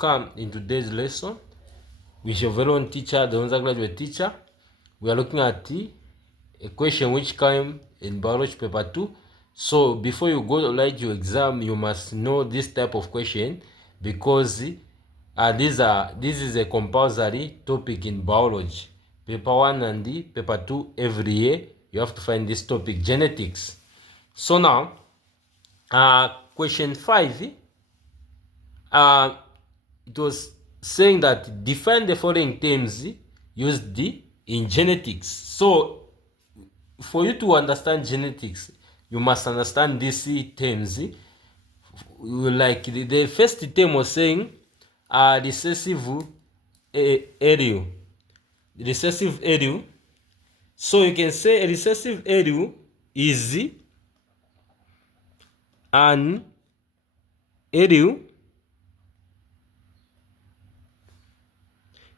welcome in today's lesson with your very own teacher, the Unza graduate teacher. We are looking at a question which came in biology paper 2. So before you go to write your exam, you must know this type of question, because this is a compulsory topic in biology. Paper 1 and paper 2 every year you have to find this topic, genetics. So now question 5, it was saying that define the following terms used in genetics. So for you to understand genetics, you must understand these terms. Like the first term was saying recessive allele. Recessive allele. So you can say a recessive allele is an allele.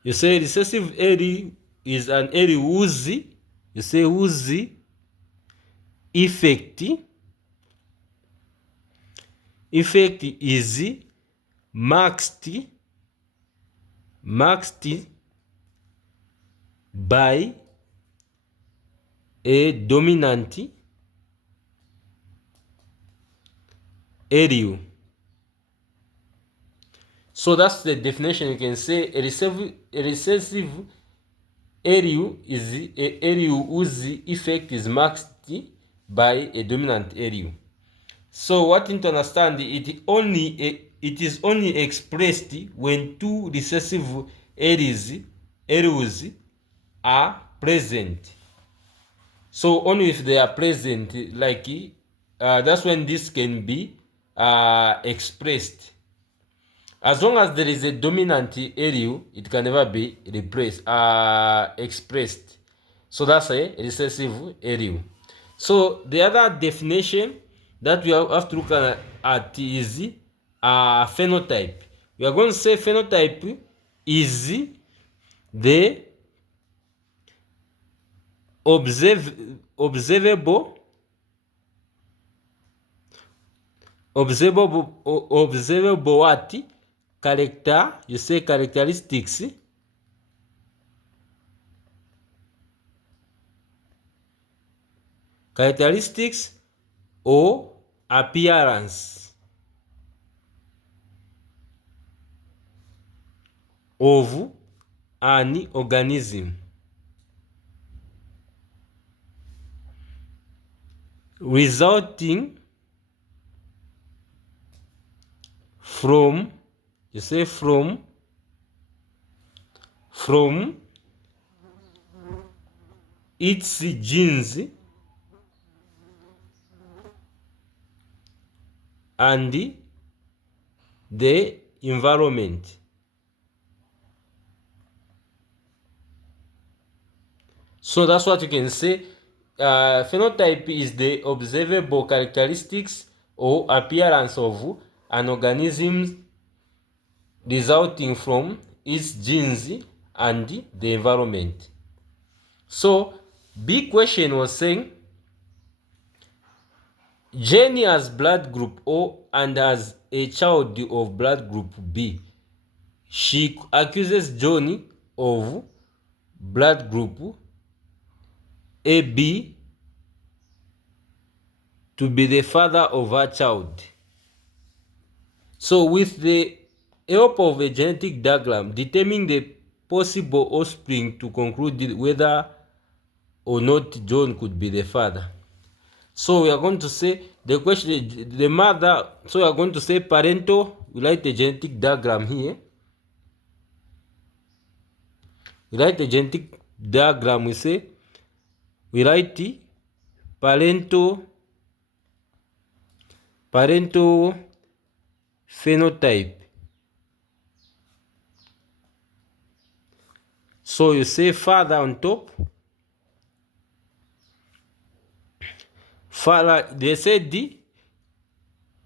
You say recessive allele is an allele whose, you say whose effect is maxed by a dominant allele. So that's the definition. You can say a recessive allele is a allele whose effect is maxed by a dominant allele. So what you need to understand, it is only expressed when two recessive alleles are present. So only if they are present, like that's when this can be expressed. As long as there is a dominant allele, it can never be expressed. So that's a recessive allele. So the other definition that we have to look at is phenotype. We are going to say phenotype is the observable what character, you say characteristics or appearance of an organism resulting from, you say from its genes and the environment. So that's what you can say. Phenotype is the observable characteristics or appearance of an organism resulting from its genes and the environment. So big question was saying Jenny has blood group O and has a child of blood group B. She accuses Johnny of blood group AB to be the father of her child. So with the help of a genetic diagram, determine the possible offspring to conclude whether or not John could be the father. So we are going to say the question, the mother. So we are going to say parental. We write the genetic diagram here. We write the genetic diagram. We write the parental phenotype. So you say father on top. Father, they said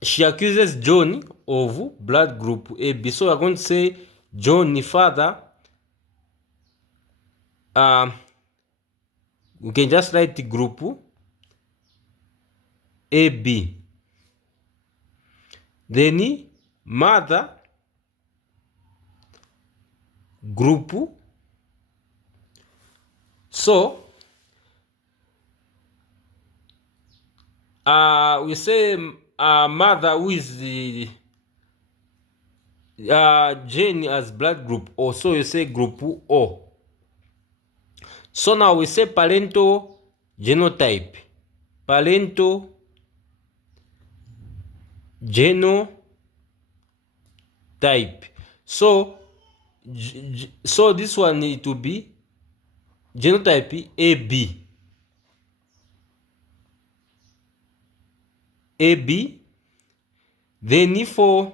she accuses John of blood group AB. So we're going to say John father. We can just write the group AB. Then mother group. So we say mother who is the gene as blood group O, so you say group O. So now we say parental genotype. Parental genotype. So this one need to be genotype AB. AB. Then for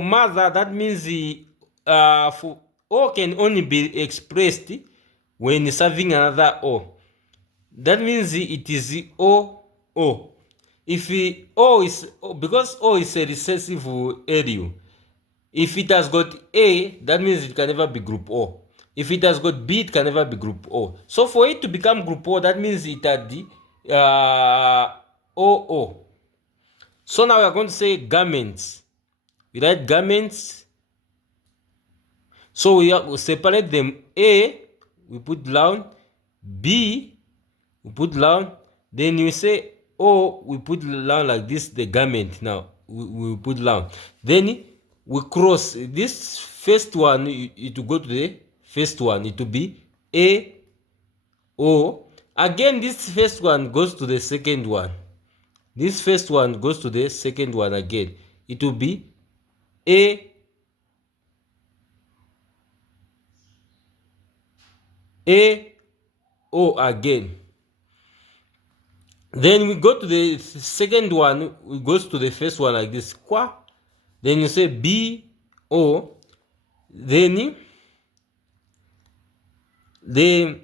mother, that means for O can only be expressed when serving another O. That means it is O. If O is, because O is a recessive allele, if it has got A, that means it can never be group O. If it has got B, it can never be group O. So for it to become group O, that means it had the OO. So now we are going to say garments. We write garments. So we separate them. A, we put down. B, we put down. Then you say O, we put down like this, the garment. Now we put down. Then we cross this first one. It will go to the first one. It will be A, O. Again, this first one goes to the second one. This first one goes to the second one again. It will be A, O again. Then we go to the second one, it goes to the first one like this. Then you say B, O. Then the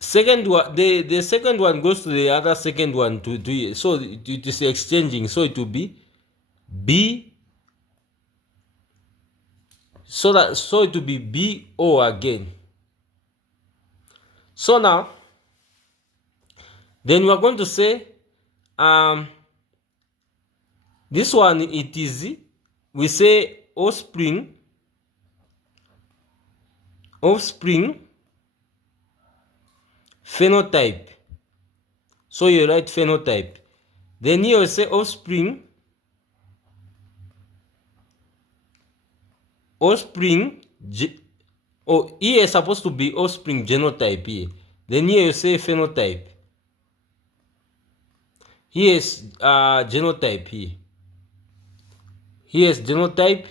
second one, the second one goes to the other second one to so it is exchanging. So it will be B. So it will be B, O again. So now, then we are going to say this one, it is, we say offspring phenotype. So you write phenotype. Then here you say offspring here is supposed to be offspring genotype here. Then here you say phenotype. Here is genotype here. Here is genotype.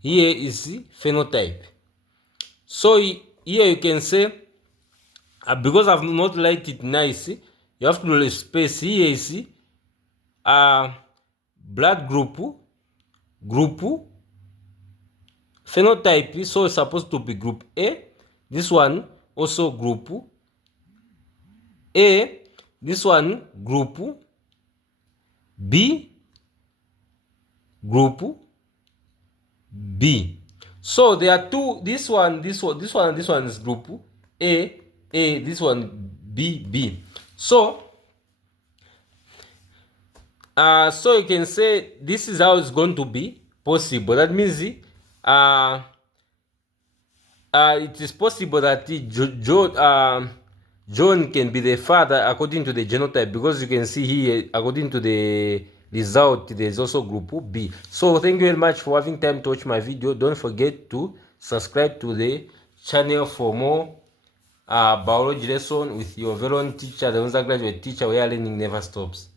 Here is phenotype. So here you can say, because I've not liked it nice, you have to space. Here is blood group phenotype. So it's supposed to be group A. This one also group A. This one group B. Group B. So there are two. This one is group A. This one B. So so you can say this is how it's going to be possible. That means it is possible that John can be the father according to the genotype, because you can see here, according to the result, there is also group B. So thank you very much for having time to watch my video. Don't forget to subscribe to the channel for more biology lesson with your very own teacher, the Unza graduate teacher, where learning never stops.